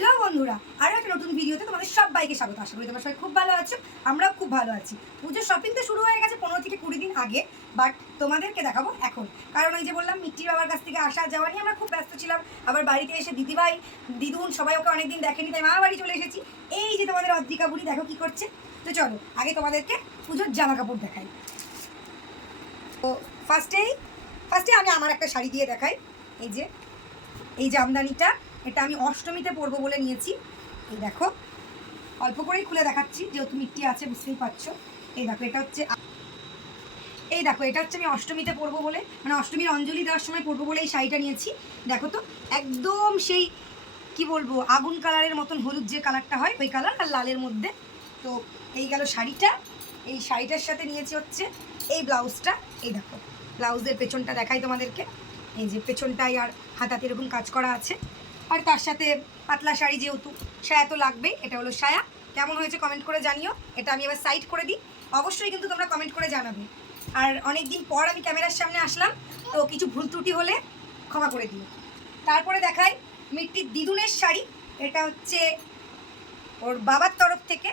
Hello বন্ধুরা, আরও একটা নতুন ভিডিওতে তোমাদের সবাইকে স্বাগত। আশা করি তোমরা সবাই খুব ভালো আছো, আমরাও খুব ভালো আছি। পুজোর শপিং তো শুরু হয়ে গেছে 15 থেকে 20 দিন আগে, বাট তোমাদেরকে দেখাবো এখন। কারণ ওই যে বললাম, মিট্টির বাবার কাছ থেকে আসা যাওয়া নিয়ে আমরা খুব ব্যস্ত ছিলাম। আবার বাড়িতে এসে দিদিভাই দিদুন সবাই ওকে অনেকদিন দেখেনি, তাই মামা বাড়ি চলে এসেছি। এই যে তোমাদের অদ্রিকা বুড়ি দেখো কি করছে। তো চলো আগে তোমাদেরকে পুজোর জামা কাপড় দেখাই। তো ফার্স্টে আমি আমার একটা শাড়ি দিয়ে দেখাই। এই যে আমদানিটা, এটা আমি অষ্টমীতে পরবো বলে নিয়েছি। এই দেখো, অল্প করেই খুলে দেখাচ্ছি যেহেতু মিট্টি আছে, বুঝতেই পারছো। এই দেখো, এটা হচ্ছে আমি অষ্টমীতে পরবো বলে, মানে অষ্টমীর অঞ্জলি দেওয়ার সময় পরবো বলে এই শাড়িটা নিয়েছি। দেখো তো, একদম সেই কি বলবো, আগুন কালারের মতন, হলুদ যে কালারটা হয় ওই কালার, আর লালের মধ্যে। তো এই গেল শাড়িটা। এই শাড়িটার সাথে নিয়েছি হচ্ছে এই ব্লাউজটা। এই দেখো, ব্লাউজের পেছনটা দেখাই তোমাদেরকে। এই যে পেছনটাই আর হাতাতে এরকম কাজ করা আছে। আর তার সাথে পাতলা শাড়ি, যেহেতু সায়া তো লাগবেই। এটা হলো সায়া। কেমন হয়েছে কমেন্ট করে জানিও। এটা আমি এবার সাইড করে দিই, অবশ্যই কিন্তু তোমরা কমেন্ট করে জানাবে। আর অনেক দিন পর আমি ক্যামেরার সামনে আসলাম, তো কিছু ভুল ত্রুটি হলে ক্ষমা করে দিও। তারপরে দেখাই মিট্টির দিদুনের শাড়ি। এটা হচ্ছে ওর বাবার তরফ থেকে।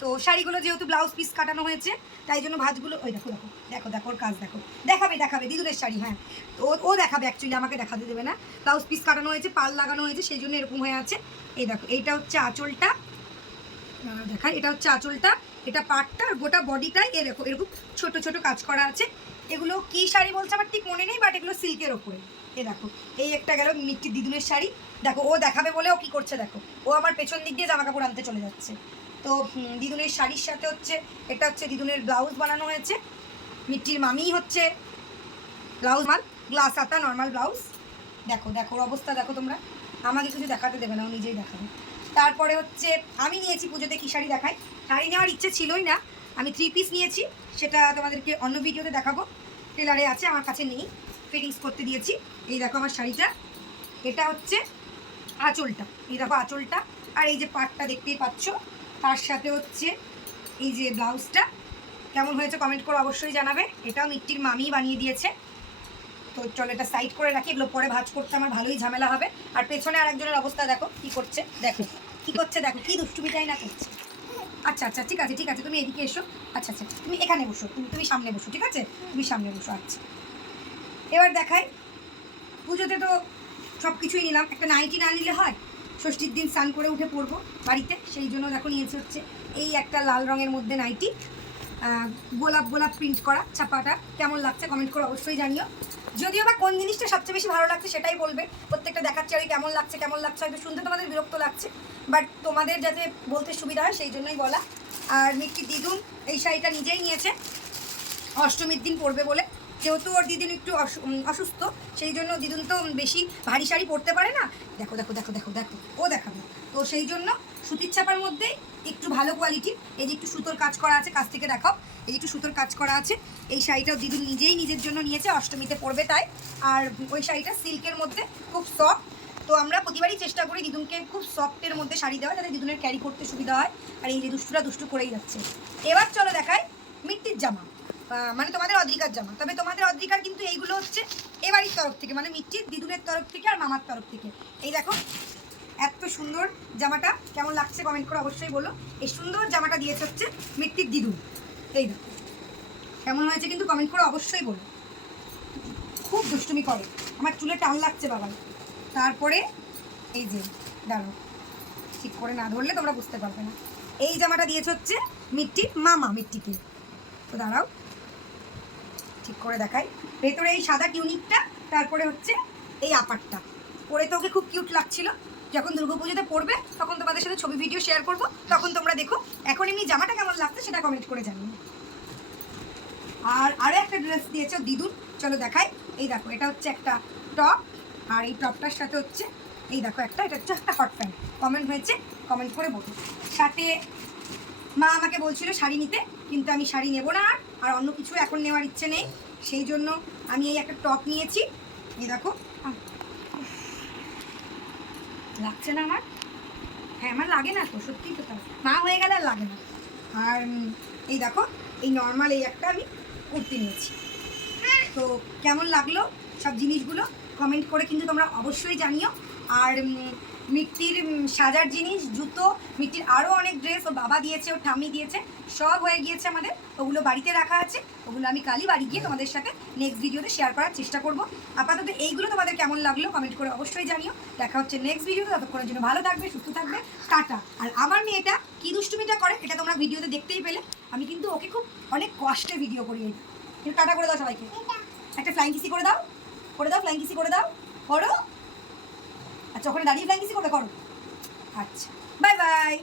তো শাড়িগুলো যেহেতু ব্লাউজ পিস কাটানো হয়েছে, তাই জন্য ভাঁজগুলো ওই দেখো দেখো দেখো দেখো ওর কাজ দেখো। দেখাবে দিদুনের শাড়ি। হ্যাঁ, তো ও দেখাবে, অ্যাকচুয়ালি আমাকে দেখাতে দেবে না। ব্লাউজ পিস কাটানো হয়েছে, পাল লাগানো হয়েছে, সেই জন্য এরকম হয়ে আছে। এই দেখো, এইটা হচ্ছে আঁচলটা। দেখাই, এটা হচ্ছে আঁচলটা, এটা পাটটা, আর গোটা বডিটাই এরকম ছোট ছোট কাজ করা আছে। এগুলো কি শাড়ি বলছে আমার ঠিক মনে নেই, বাট এগুলো সিল্কের ওপরে। এই দেখো, এই একটা গেল মিট্টির দিদুনের শাড়ি। দেখো, ও দেখাবে বলে ও কি করছে দেখো, ও আমার পেছন দিক দিয়ে জামা কাপড় আনতে চলে যাচ্ছে। তো দিদুনের শাড়ির সাথে হচ্ছে এটা হচ্ছে দিদুনের ব্লাউজ বানানো হয়েছে। মিট্টির মামি হচ্ছে ব্লাউজ মাল, গ্লাস হাতা নর্মাল ব্লাউজ। দেখো দেখো ওর অবস্থা দেখো তোমরা, আমাকে কিছু দেখাতে দেবে না, ও নিজেই দেখাবে। তারপরে হচ্ছে আমি নিয়েছি পুজোতে কী শাড়ি দেখাই। শাড়ি নেওয়ার ইচ্ছে ছিলই না, আমি 3 পিস নিয়েছি। সেটা তোমাদেরকে অন্য ভিডিওতে দেখাবো, টেলারে আছে, আমার কাছে নেই, ফিটিংস করতে দিয়েছি। এই দেখো আমার শাড়িটা, এটা হচ্ছে আঁচলটা। এই দেখো আঁচলটা, আর এই যে পাটটা দেখতেই পাচ্ছ। তার সাথে হচ্ছে এই যে ব্লাউজটা। কেমন হয়েছে কমেন্ট করে অবশ্যই জানাবে। এটাও মিট্টির মামিই বানিয়ে দিয়েছে। তো চলো এটা সাইড করে রাখি, এগুলো পরে ভাঁজ করতে আমার ভালোই ঝামেলা হবে। আর পেছনে আরেকজনের অবস্থা দেখো কি করছে, দেখো কি করছে, দেখো কি দুষ্টুমিটাই না করছে। আচ্ছা আচ্ছা, ঠিক আছে, তুমি এদিকে এসো। আচ্ছা আচ্ছা, তুমি এখানে বসো, তুমি সামনে বসো, ঠিক আছে, তুমি সামনে বসো। আচ্ছা, এবার দেখাই। পুজোতে তো সব কিছুই নিলাম, একটা নাইটি না নিলে হয়। ষষ্ঠীর দিন স্নান করে উঠে পরবো বাড়িতে, সেই জন্য দেখো নিয়েছে হচ্ছে এই একটা লাল রঙের মধ্যে নাইটি, গোলাপ প্রিন্ট করা। ছাপাটা কেমন লাগছে কমেন্ট করে অবশ্যই জানিও। যদিও বা কোন জিনিসটা সবচেয়ে বেশি ভালো লাগছে সেটাই বলবে। প্রত্যেকটা দেখাচ্ছে আর কেমন লাগছে হয়তো শুনতে তোমাদের বিরক্ত লাগছে, বাট তোমাদের যাতে বলতে সুবিধা হয় সেই জন্যই বলা। আর মিট্টির দিদুন এই শাড়িটা নিজেই নিয়েছে অষ্টমীর দিন পরবে বলে। যেহেতু ওর দিদুন একটু অসুস্থ, সেই জন্য দিদুন তো বেশি ভারী শাড়ি পরতে পারে না। দেখো দেখো দেখো দেখো দেখো ও দেখাবে। তো সেই জন্য সুতির ছাপার মধ্যেই একটু ভালো কোয়ালিটির, এই যে একটু সুতোর কাজ করা আছে, কাছ থেকে দেখাও, এই যে একটু সুতোর কাজ করা আছে। এই শাড়িটাও দিদুন নিজেই নিজের জন্য নিয়েছে, অষ্টমীতে পরবে তাই। আর ওই শাড়িটা সিল্কের মধ্যে, খুব সফট। তো আমরা প্রতিবারই চেষ্টা করি দিদুনকে খুব সফটের মধ্যে শাড়ি দেওয়া, যাতে দিদুনের ক্যারি করতে সুবিধা হয়। আর এই যে দুষ্টু করেই যাচ্ছে। এবার চলো দেখাই মিট্টির জামা, মানে তোমাদের অদ্রিকার জামা। তবে তোমাদের অদ্রিকার কিন্তু এইগুলো হচ্ছে এ বাড়ির তরফ থেকে, মানে মিট্টির দিদুনের তরফ থেকে আর মামার তরফ থেকে। এই দেখো এত সুন্দর জামাটা, কেমন লাগছে কমেন্ট করে অবশ্যই বলো। এই সুন্দর জামাটা দিয়েছে হচ্ছে মিট্টির দিদুন। এই দেখো কেমন হয়েছে কিন্তু কমেন্ট করে অবশ্যই বলো। খুব দুষ্টুমি করে, আমার চুলে টান লাগছে বাবা। তারপরে এই যে দাঁড়াও, ঠিক করে না ধরলে তোমরা বুঝতে পারবে না। এই জামাটা দিয়েছে হচ্ছে মিট্টির মামা মিট্টিকে। তো দাঁড়াও ঠিক করে দেখাই। ভেতরে এই সাদা টিউনিকটা, তারপরে হচ্ছে এই আপারটা পরে তো ওকে খুব কিউট লাগছিল। যখন দুর্গাপুজোতে পরবে তখন তোমাদের সাথে ছবি ভিডিও শেয়ার করব, তখন তোমরা দেখো। এখন এমনি জামাটা কেমন লাগছে সেটা কমেন্ট করে জানিও। আর আরও একটা ড্রেস দিয়েছে দিদুন, চলো দেখাই। এই দেখো, এটা হচ্ছে একটা টপ, আর এই টপটার সাথে হচ্ছে এই দেখো এটা হচ্ছে একটা হট প্যান্ট। কমেন্ট হয়েছে কমেন্ট করে বলো। সাথে মা আমাকে বলছিল শাড়ি নিতে, কিন্তু আমি শাড়ি নেব না, আর অন্য কিছু এখন নেওয়ার ইচ্ছে নেই। সেই জন্য আমি এই একটা টপ নিয়েছি। এই দেখো, লাগছে না আমার? হ্যাঁ, আমার লাগে না তো, সত্যিই তো তাই, মা হয়ে গেলে আর লাগে না। আর এই দেখো, এই নর্মাল এই একটা আমি কুর্তি নিয়েছি। তো কেমন লাগলো সব জিনিসগুলো কমেন্ট করে কিন্তু তোমরা অবশ্যই জানিও। আর মিট্টির সাজার জিনিস, জুতো, মিট্টির আরও অনেক ড্রেস ওর বাবা দিয়েছে, ওর ঠাম্মি দিয়েছে, সব হয়ে গিয়েছে আমাদের। ওগুলো বাড়িতে রাখা আছে, ওগুলো আমি কালই বাড়ি গিয়ে তোমাদের সাথে নেক্সট ভিডিওতে শেয়ার করার চেষ্টা করব। আপাতত এইগুলো তোমাদের কেমন লাগলো কমেন্ট করে অবশ্যই জানিও। দেখা হচ্ছে নেক্সট ভিডিওতে, ততক্ষণের জন্য ভালো থাকবে, সুস্থ থাকবে, টাটা। আর আমার মেয়েটা কী দুষ্টুমিটা করে এটা তোমরা ভিডিওতে দেখতেই পেলে। আমি কিন্তু ওকে খুব অনেক কষ্টে ভিডিও করি। কিন্তু টাটা করে দাও সবাইকে, একটা ফ্লাইং কিসি করে দাও, ফ্লাইং কিসি করে দাও, করো। আচ্ছা ওখানে দাঁড়িয়ে ফ্লাইং কিসি করবে, করো। আচ্ছা বাই বাই।